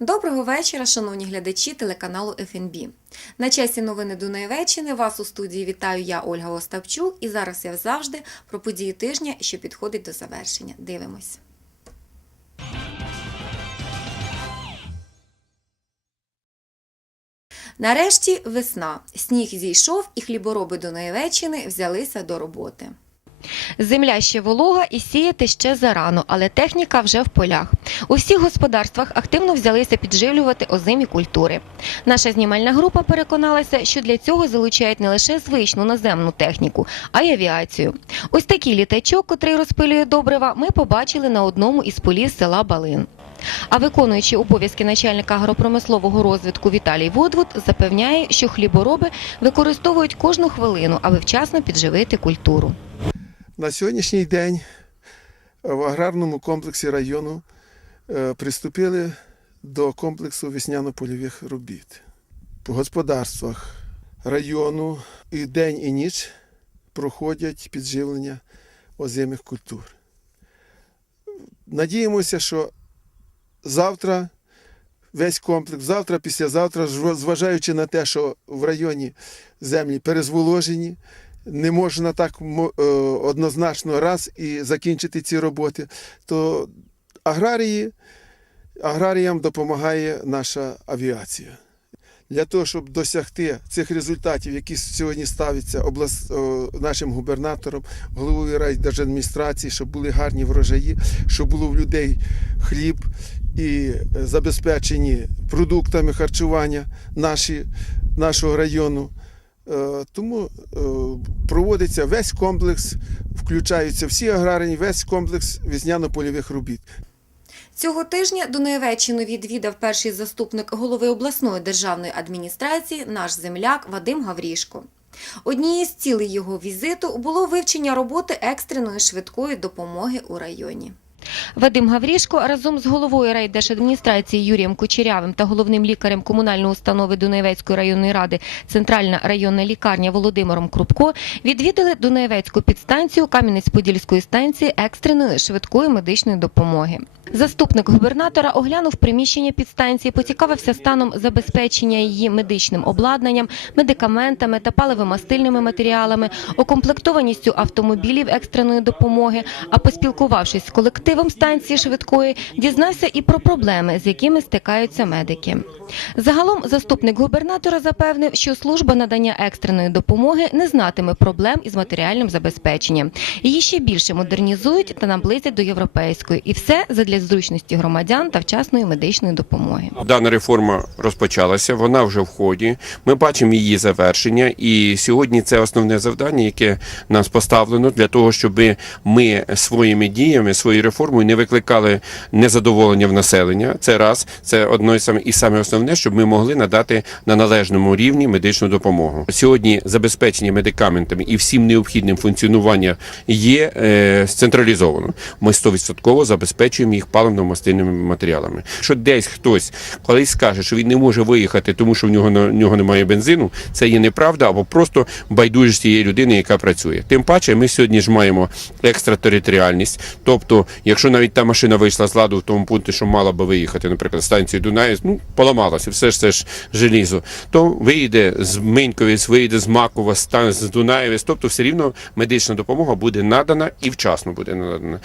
Доброго вечора, шановні глядачі телеканалу ФНБ. На часі новини Дунаєвеччини вас у студії вітаю я, Ольга Остапчук, і зараз я завжди про події тижня, що підходить до завершення. Дивимось. Нарешті весна. Сніг зійшов, і хлібороби Дунаєвеччини взялися до роботи. Земля ще волога і сіяти ще зарано, але техніка вже в полях. У всіх господарствах активно взялися підживлювати озимі культури. Наша знімальна група переконалася, що для цього залучають не лише звичну наземну техніку, а й авіацію. Ось такий літачок, котрий розпилює добрива, ми побачили на одному із полів села Балин. А виконуючи обов'язки начальника агропромислового розвитку Віталій Водвуд запевняє, що хлібороби використовують кожну хвилину, аби вчасно підживити культуру. На сьогоднішній день в аграрному комплексі району е, приступили до комплексу весняно-польових робіт. По господарствах району і день, і ніч проходять підживлення озимих культур. Надіємося, що завтра весь комплекс, завтра, післязавтра, зважаючи на те, що в районі землі перезволожені, не можна так е, однозначно раз і закінчити ці роботи, то аграрії, аграріям допомагає наша авіація. Для того, щоб досягти цих результатів, які сьогодні ставляться облас... нашим губернатором, головою райдержадміністрації, щоб були гарні врожаї, щоб було в людей хліб і забезпечені продуктами харчування наші, нашого району. Е, Тому е, проводиться весь комплекс, включаються всі аграрії, весь комплекс візняно-польових робіт. Цього тижня Дунаєвеччину відвідав перший заступник голови обласної державної адміністрації, наш земляк Вадим Гаврішко. Однією з цілей його візиту було вивчення роботи екстреної швидкої допомоги у районі. Вадим Гаврішко разом з головою райдержадміністрації Юрієм Кучерявим та головним лікарем комунальної установи Дунаєвецької районної ради Центральна районна лікарня Володимиром Крупко відвідали Дунаєвецьку підстанцію Кам'янець-Подільської станції екстреної швидкої медичної допомоги. Заступник губернатора оглянув приміщення підстанції, поцікавився станом забезпечення її медичним обладнанням, медикаментами та паливомастильними матеріалами, окомплектованістю автомобілів екстреної допомоги. А поспілкувавшись з колективом станції швидкої, дізнався і про проблеми, з якими стикаються медики. Загалом заступник губернатора запевнив, що служба надання екстреної допомоги не знатиме проблем із матеріальним забезпеченням. Її ще більше модернізують та наблизять до європейської, і все задля зручності громадян та вчасної медичної допомоги. Дана реформа розпочалася, вона вже в ході. Ми бачимо її завершення, і сьогодні це основне завдання, яке нас поставлено для того, щоб ми своїми діями, своєю реформою не викликали незадоволення в населення. Це раз, це одно і саме основне, щоб ми могли надати на належному рівні медичну допомогу. Сьогодні забезпечення медикаментами і всім необхідним функціонування є е, централізовано. Ми 100% забезпечуємо їх паливно-мастильними матеріалами. Що десь хтось колись скаже, що він не може виїхати, тому що в нього на нього немає бензину, це є неправда або просто байдужість тієї людини, яка працює. Тим паче, ми сьогодні ж маємо екстратериторіальність. Тобто, якщо навіть та машина вийшла з ладу в тому пункті, що мала би виїхати, наприклад, з станції ну поламалася, все ж це ж желізо, то виїде з Миньковець, виїде з Макова, з Дунаєвець, тобто все рівно медична допомога буде надана і вчасно буде надана.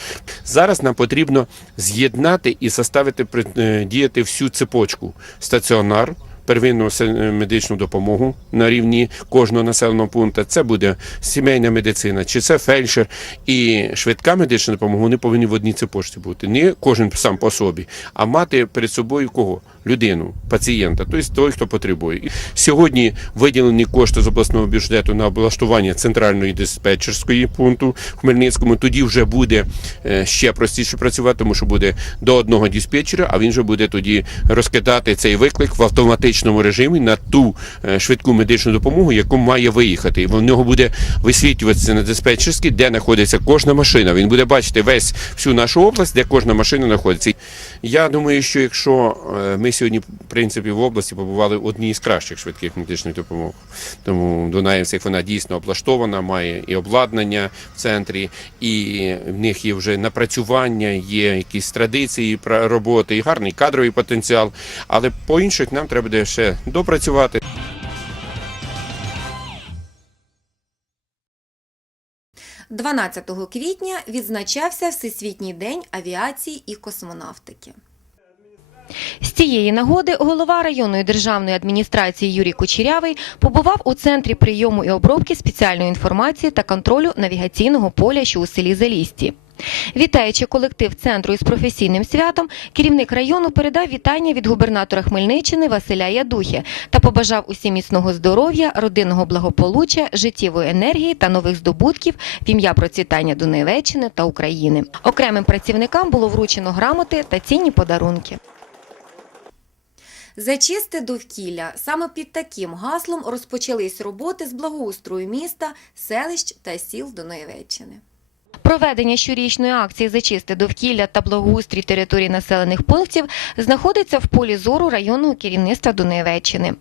Зараз нам потрібно з'єднати і заставити е, діяти всю цепочку стаціонар. Первинну се- медичну допомогу на рівні кожного населеного пункту. Це буде сімейна медицина, чи це фельдшер і швидка медична допомога. Вони повинні в одній цепочці бути. Не кожен сам по собі, а мати перед собою кого? Людину, пацієнта, тобто той, хто потребує. Сьогодні виділені кошти з обласного бюджету на облаштування центральної диспетчерської пункту в Хмельницькому. Тоді вже буде е, ще простіше працювати, тому що буде до одного диспетчера, а він вже буде тоді розкидати цей виклик в автоматичному режимі на ту е, швидку медичну допомогу, яку має виїхати. І в нього буде висвітлюватися на диспетчерській, де знаходиться кожна машина. Він буде бачити весь всю нашу область, де кожна машина знаходиться. Я думаю, що якщо е, ми сьогодні, в принципі, в області побували одні із кращих швидких медичних допомог. Тому Дунаєвських вона дійсно облаштована, має і обладнання в центрі, і в них є вже напрацювання, є якісь традиції роботи, і гарний кадровий потенціал. Але по інших нам треба буде ще допрацювати. – 12 квітня відзначався Всесвітній день авіації і космонавтики. З цієї нагоди голова районної державної адміністрації Юрій Кучерявий побував у центрі прийому і обробки спеціальної інформації та контролю навігаційного поля, що у селі Залісті. Вітаючи колектив центру із професійним святом, керівник району передав вітання від губернатора Хмельниччини Василя Ядухи та побажав усім міцного здоров'я, родинного благополуччя, життєвої енергії та нових здобутків в ім'я процвітання Донеччини та України. Окремим працівникам було вручено грамоти та цінні подарунки. Зачисти довкілля. Саме під таким гаслом розпочались роботи з благоустрою міста, селищ та сіл Дунаєвеччини. Проведення щорічної акції «Зачисти довкілля та благоустрій територій населених пунктів знаходиться в полі зору районного керівництва Дунаєвеччини.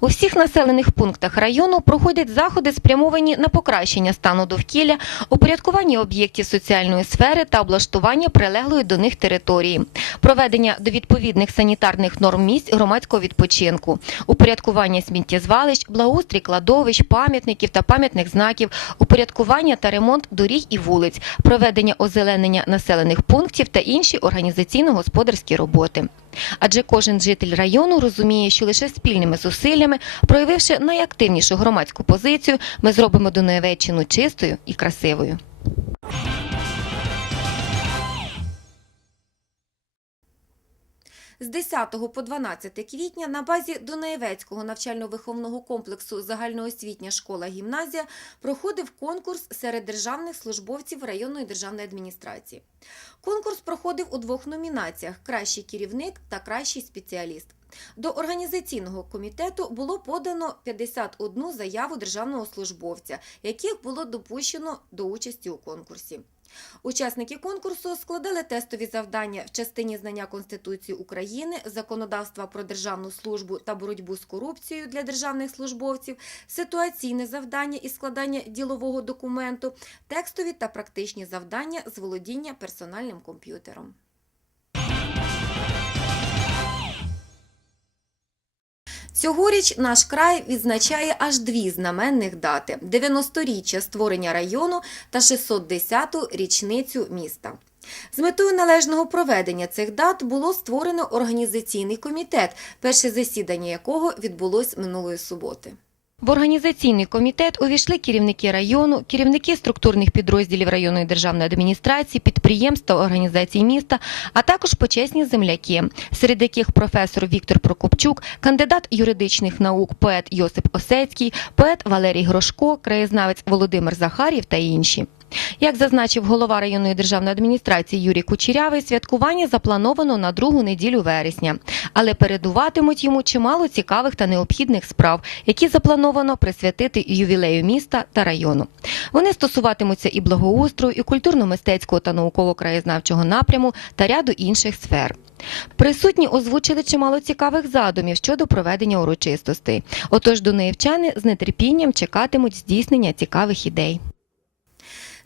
У всіх населених пунктах району проходять заходи, спрямовані на покращення стану довкілля, упорядкування об'єктів соціальної сфери та облаштування прилеглої до них території, проведення до відповідних санітарних норм місць громадського відпочинку, упорядкування сміттєзвалищ, благоустрій кладовищ, пам'ятників та пам'ятних знаків, упорядкування та ремонт доріг і вулиць, проведення озеленення населених пунктів та інші організаційно-господарські роботи. Адже кожен житель району розуміє, що лише спільними зусиллями, проявивши найактивнішу громадську позицію, ми зробимо Доневеччину чистою і красивою. З 10 по 12 квітня на базі Дунаєвецького навчально-виховного комплексу Загальноосвітня школа-гімназія проходив конкурс серед державних службовців районної державної адміністрації. Конкурс проходив у двох номінаціях: кращий керівник та кращий спеціаліст. До організаційного комітету було подано 51 заяву державного службовця, яких було допущено до участі у конкурсі. Учасники конкурсу складали тестові завдання в частині знання Конституції України, законодавства про державну службу та боротьбу з корупцією для державних службовців, ситуаційне завдання і складання ділового документу, текстові та практичні завдання з володіння персональним комп'ютером. Цьогоріч наш край відзначає аж дві знаменних дати: 90-річчя створення району та 610-ту річницю міста. З метою належного проведення цих дат було створено організаційний комітет, перше засідання якого відбулось минулої суботи. В організаційний комітет увійшли керівники району, керівники структурних підрозділів районної державної адміністрації, підприємств та організацій міста, а також почесні земляки, серед яких професор Віктор Прокопчук, кандидат юридичних наук, поет Йосип Осецький, поет Валерій Грошко, краєзнавець Володимир Захарів та інші. Як зазначив голова районної державної адміністрації Юрій Кучерявий, святкування заплановано на другу неділю вересня, але передуватимуть йому чимало цікавих та необхідних справ, які заплановано присвятити ювілею міста та району. Вони стосуватимуться і благоустрою, і культурно-мистецького та науково-краєзнавчого напряму та ряду інших сфер. Присутні озвучили чимало цікавих задумів щодо проведення урочистостей. Отож, донеївчани з нетерпінням чекатимуть здійснення цікавих ідей.